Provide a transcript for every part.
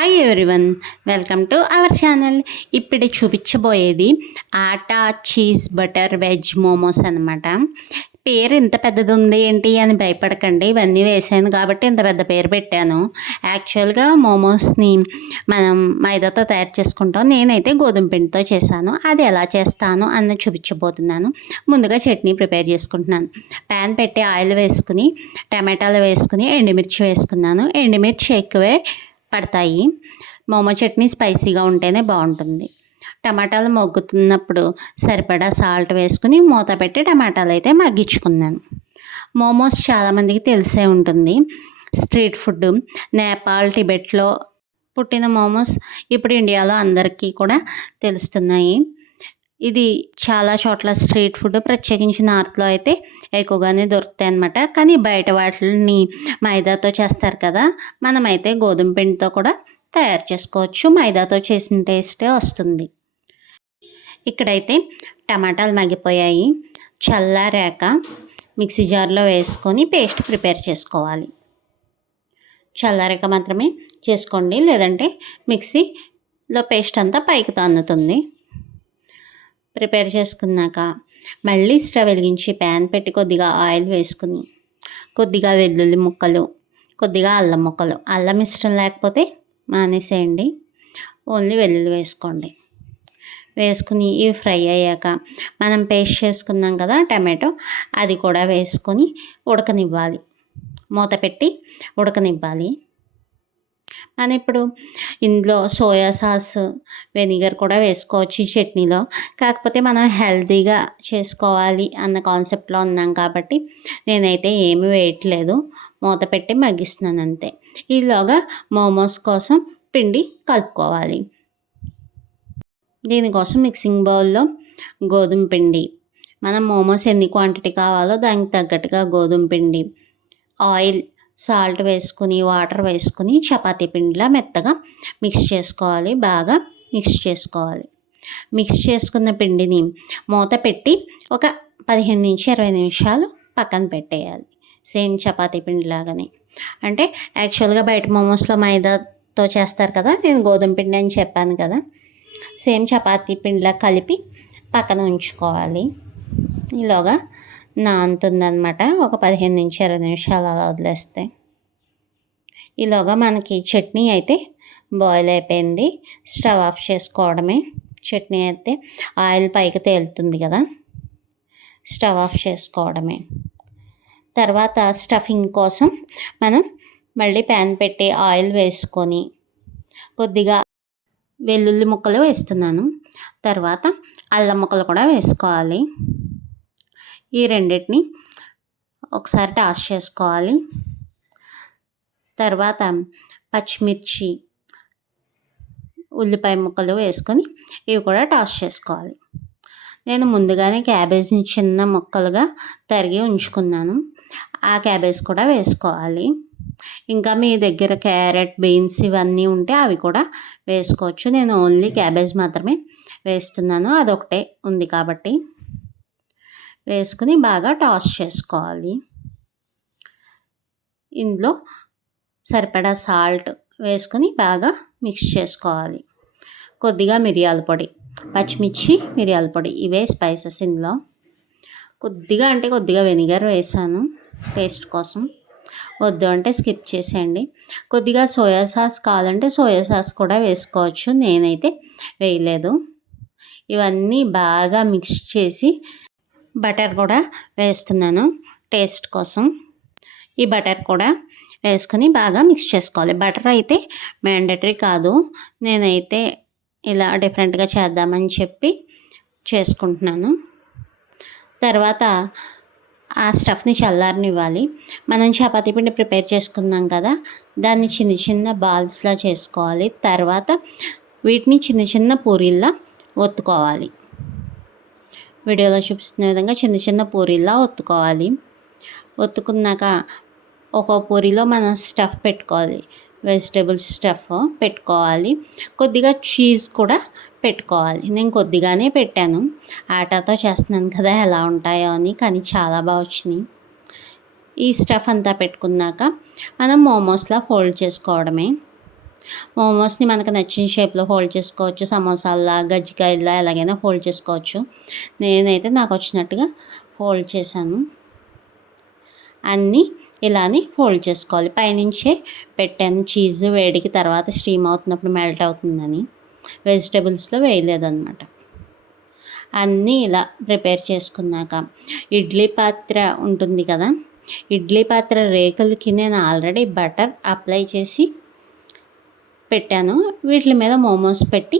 Hi everyone, welcome to our channel. ఇప్పుడు చూపించబోయేది ఆటా cheese butter veg momos అనమాట. పేరు ఇంత పెద్దది ఉంది ఏంటి అని భయపడకండి, ఇవన్నీ వేసాను కాబట్టి ఇంత పెద్ద పేరు పెట్టాను. యాక్చువల్గా మోమోస్ని మనం మైదాతో తయారు చేసుకుంటాం. నేనైతే గోధుమ పిండితో చేశాను. అది ఎలా చేస్తాను అన్న చూపించబోతున్నాను. ముందుగా చట్నీ ప్రిపేర్ చేసుకుంటున్నాను. ప్యాన్ పెట్టి ఆయిల్ వేసుకుని టమాటాలు వేసుకుని ఎండుమిర్చి వేసుకున్నాను. ఎండుమిర్చి ఎక్కువే పడతాయి. మోమో చట్నీ స్పైసీగా ఉంటేనే బాగుంటుంది. టమాటాలు మగ్గుతున్నప్పుడు సరిపడా సాల్ట్ వేసుకుని మూత పెట్టి టమాటాలు అయితే మగ్గించుకున్నాను. మోమోస్ చాలామందికి తెలిసే ఉంటుంది. Street food. నేపాల్, టిబెట్లో పుట్టిన మోమోస్ ఇప్పుడు ఇండియాలో అందరికీ కూడా తెలుస్తున్నాయి. ఇది చాలా చోట్ల స్ట్రీట్ ఫుడ్, ప్రత్యేకించి నార్త్లో అయితే ఎక్కువగానే దొరుకుతాయి అన్నమాట. కానీ బయట వాటిని మైదాతో చేస్తారు కదా, మనమైతే గోధుమ పిండితో కూడా తయారు చేసుకోవచ్చు. మైదాతో చేసిన టేస్టే వస్తుంది. ఇక్కడైతే టమాటాలు మగ్గిపోయాయి. చల్లారాక మిక్సీ జార్లో వేసుకొని పేస్ట్ ప్రిపేర్ చేసుకోవాలి. చల్లారాక మాత్రమే చేసుకోండి, లేదంటే మిక్సీలో పేస్ట్ అంతా పైకి తన్నుతుంది. ప్రిపేర్ చేసుకున్నాక మళ్ళీ స్టవ్ వెలిగించి ప్యాన్ పెట్టి కొద్దిగా ఆయిల్ వేసుకుని కొద్దిగా వెల్లుల్లి ముక్కలు, కొద్దిగా అల్లం ముక్కలు, అల్లం ఇష్టం లేకపోతే మానేసేయండి, ఓన్లీ వెల్లుల్లి వేసుకోండి. వేసుకుని ఇవి ఫ్రై అయ్యాక మనం పేస్ట్ చేసుకున్నాం కదా టమాటో, అది కూడా వేసుకొని ఉడకనివ్వాలి. మూత పెట్టి ఉడకనివ్వాలి. మనం ఇప్పుడు ఇందులో సోయా సాస్, వెనిగర్ కూడా వేసుకోవచ్చు ఈ చట్నీలో. కాకపోతే మనం హెల్తీగా చేసుకోవాలి అన్న కాన్సెప్ట్లో ఉన్నాం కాబట్టి నేనైతే ఏమీ వేయట్లేదు, మూత పెట్టి మగ్గిస్తున్నాను అంతే. ఈలోగా మోమోస్ కోసం పిండి కలుపుకోవాలి. దీనికోసం మిక్సింగ్ బౌల్లో గోధుమ పిండి, మనం మోమోస్ ఎన్ని క్వాంటిటీ కావాలో దానికి తగ్గట్టుగా గోధుమ పిండి, ఆయిల్, సాల్ట్ వేసుకుని వాటర్ వేసుకుని చపాతీ పిండిలా మెత్తగా మిక్స్ చేసుకోవాలి. బాగా మిక్స్ చేసుకోవాలి. మిక్స్ చేసుకున్న పిండిని మూత పెట్టి ఒక 15 నుంచి 20 నిమిషాలు పక్కన పెట్టేయాలి. సేమ్ చపాతీ పిండిలాగానే. అంటే యాక్చువల్గా బయట మోమోస్లో మైదాతో చేస్తారు కదా, నేను గోధుమ పిండి అని చెప్పాను కదా, సేమ్ చపాతీ పిండిలా కలిపి పక్కన ఉంచుకోవాలి. ఈలోగా నానుతుందన్నమాట. ఒక 15 నుంచి 20 నిమిషాలు అలా వదిలేస్తే ఈలోగా మనకి చట్నీ అయితే బాయిల్ అయిపోయింది. స్టవ్ ఆఫ్ చేసుకోవడమే. చట్నీ అయితే ఆయిల్ పైకి తేలుతుంది కదా, స్టవ్ ఆఫ్ చేసుకోవడమే. తర్వాత స్టఫింగ్ కోసం మనం మళ్ళీ ప్యాన్ పెట్టి ఆయిల్ వేసుకొని కొద్దిగా వెల్లుల్లి ముక్కలు వేస్తున్నాను. తర్వాత అల్లం ముక్కలు కూడా వేసుకోవాలి. ఈ రెండింటిని ఒకసారి టాస్ చేసుకోవాలి. తర్వాత పచ్చిమిర్చి, ఉల్లిపాయ ముక్కలు వేసుకొని ఇవి కూడా టాస్ చేసుకోవాలి. నేను ముందుగానే క్యాబేజ్ని చిన్న ముక్కలుగా తరిగి ఉంచుకున్నాను. ఆ క్యాబేజ్ కూడా వేసుకోవాలి. ఇంకా మీ దగ్గర క్యారెట్, బీన్స్ ఇవన్నీ ఉంటే అవి కూడా వేసుకోవచ్చు. నేను ఓన్లీ క్యాబేజ్ మాత్రమే వేస్తున్నాను, అదొకటే ఉంది కాబట్టి. వేసుకుని బాగా టాస్ చేసుకోవాలి. ఇందులో సరిపడా సాల్ట్ వేసుకొని బాగా మిక్స్ చేసుకోవాలి. కొద్దిగా మిరియాల పొడి, పచ్చిమిర్చి, మిరియాల పొడి, ఇవే స్పైసెస్. ఇందులో కొద్దిగా అంటే కొద్దిగా వెనిగర్ వేసాను టేస్ట్ కోసం. వద్దు అంటే స్కిప్ చేసేయండి. కొద్దిగా సోయా సాస్ కావాలంటే సోయా సాస్ కూడా వేసుకోవచ్చు, నేనైతే వేయలేదు. ఇవన్నీ బాగా మిక్స్ చేసి బటర్ కూడా వేస్తున్నాను టేస్ట్ కోసం. ఈ బటర్ కూడా వేసుకొని బాగా మిక్స్ చేసుకోవాలి. బటర్ అయితే మ్యాండేటరీ కాదు, నేనైతే ఇలా డిఫరెంట్గా చేద్దామని చెప్పి చేసుకుంటున్నాను. తర్వాత ఆ స్టఫ్ని చల్లారనివ్వాలి. మనం చపాతీ పిండి ప్రిపేర్ చేసుకున్నాం కదా, దాన్ని చిన్న చిన్న బాల్స్లా చేసుకోవాలి. తర్వాత వీటిని చిన్న చిన్న పూరీల్లా ఒత్తుకోవాలి. వీడియోలో చూపిస్తున్న విధంగా చిన్న చిన్న పూరీల్లా ఒత్తుకోవాలి. ఒత్తుకున్నాక ఒక పూరీలో మనం స్టఫ్ పెట్టుకోవాలి. వెజిటేబుల్ స్టఫ్ పెట్టుకోవాలి. కొద్దిగా చీజ్ కూడా పెట్టుకోవాలి. నేను కొద్దిగానే పెట్టాను, ఆటాతో చేస్తున్నాను కదా ఎలా ఉంటాయో అని, కానీ చాలా బాగా వచ్చినాయి. ఈ స్టఫ్ అంతా పెట్టుకున్నాక మనం మోమోస్లా ఫోల్డ్ చేసుకోవడమే. మోమోస్ని మనకు నచ్చిన షేప్లో ఫోల్డ్ చేసుకోవచ్చు. సమోసాల్లా, గజ్జికాయల్లా ఎలాగైనా ఫోల్డ్ చేసుకోవచ్చు. నేనైతే నాకు వచ్చినట్టుగా ఫోల్డ్ చేశాను. అన్నీ ఇలానే ఫోల్డ్ చేసుకోవాలి. పైనుంచే పెట్టాను చీజ్ వేడికి, తర్వాత స్టీమ్ అవుతున్నప్పుడు మెల్ట్ అవుతుందని. వెజిటబుల్స్లో వేయలేదన్నమాట. అన్నీ ఇలా ప్రిపేర్ చేసుకున్నాక ఇడ్లీ పాత్ర ఉంటుంది కదా, ఇడ్లీ పాత్ర రేకులకి నేను ఆల్రెడీ బటర్ అప్లై చేసి పెట్టాను. వీటి మీద మోమోస్ పెట్టి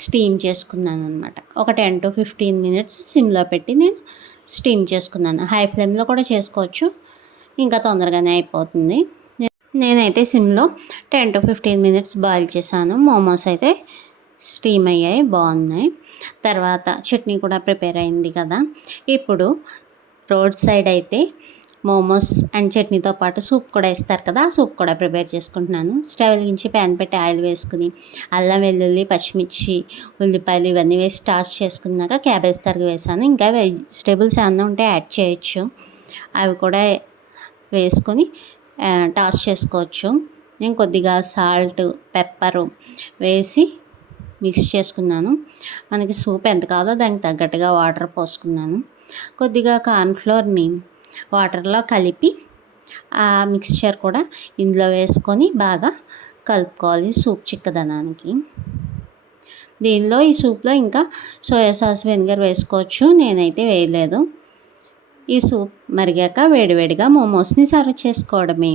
స్టీమ్ చేసుకున్నాను అనమాట. ఒక 10 to 15 మినిట్స్ సిమ్లో పెట్టి నేను స్టీమ్ చేసుకున్నాను. హై ఫ్లేమ్లో కూడా చేసుకోవచ్చు, ఇంకా తొందరగానే అయిపోతుంది. నేనైతే సిమ్లో 10 to 15 మినిట్స్ బాయిల్ చేశాను. మోమోస్ అయితే స్టీమ్ అయ్యాయి, బాగున్నాయి. తర్వాత చట్నీ కూడా ప్రిపేర్ అయింది కదా. ఇప్పుడు రోడ్ సైడ్ అయితే మోమోస్ అండ్ చట్నీతో పాటు సూప్ కూడా ఇస్తారు కదా, ఆ సూప్ కూడా ప్రిపేర్ చేసుకుంటున్నాను. స్టవ్ వెలిగించి ప్యాన్ పెట్టి ఆయిల్ వేసుకుని అల్లం వెల్లుల్లి పచ్చిమిర్చి ఉల్లిపాయలు ఇవన్నీ వేసి టాస్ చేసుకున్నాక క్యాబేజ్ తరిగి వేసాను. ఇంకా వెజిటేబుల్స్ ఏమన్నా ఉంటే యాడ్ చేయొచ్చు, అవి కూడా వేసుకొని టాస్ చేసుకోవచ్చు. నేను కొద్దిగా సాల్ట్ పెప్పరు వేసి మిక్స్ చేసుకున్నాను. మనకి సూప్ ఎంత కావాలో దానికి తగ్గట్టుగా వాటర్ పోసుకున్నాను. కొద్దిగా కార్న్ఫ్లోర్ని వాటర్లో కలిపి ఆ మిక్స్చర్ కూడా ఇందులో వేసుకొని బాగా కలుపుకోవాలి సూప్ చిక్కదనానికి. దీనిలో ఈ సూప్లో ఇంకా సోయా సాస్ వెనిగర్ వేసుకోవచ్చు, నేనైతే వేయలేదు. ఈ సూప్ మరిగాక వేడివేడిగా మోమోస్ని సర్వ్ చేసుకోవడమే.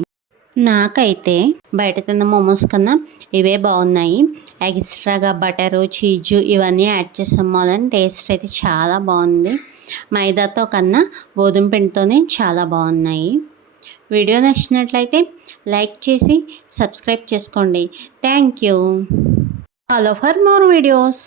నాకైతే బయట తిన్న మోమోస్ కన్నా ఇవే బాగున్నాయి. ఎక్స్ట్రాగా బటరు చీజు ఇవన్నీ యాడ్ చేసాం వలన టేస్ట్ అయితే చాలా బాగుంది. మైదాతో కన్నా గోధుమ పిండితోనే చాలా బాగున్నాయి. వీడియో నచ్చినట్లయితే లైక్ చేసి సబ్స్క్రైబ్ చేసుకోండి. Thank you. Follow for more videos.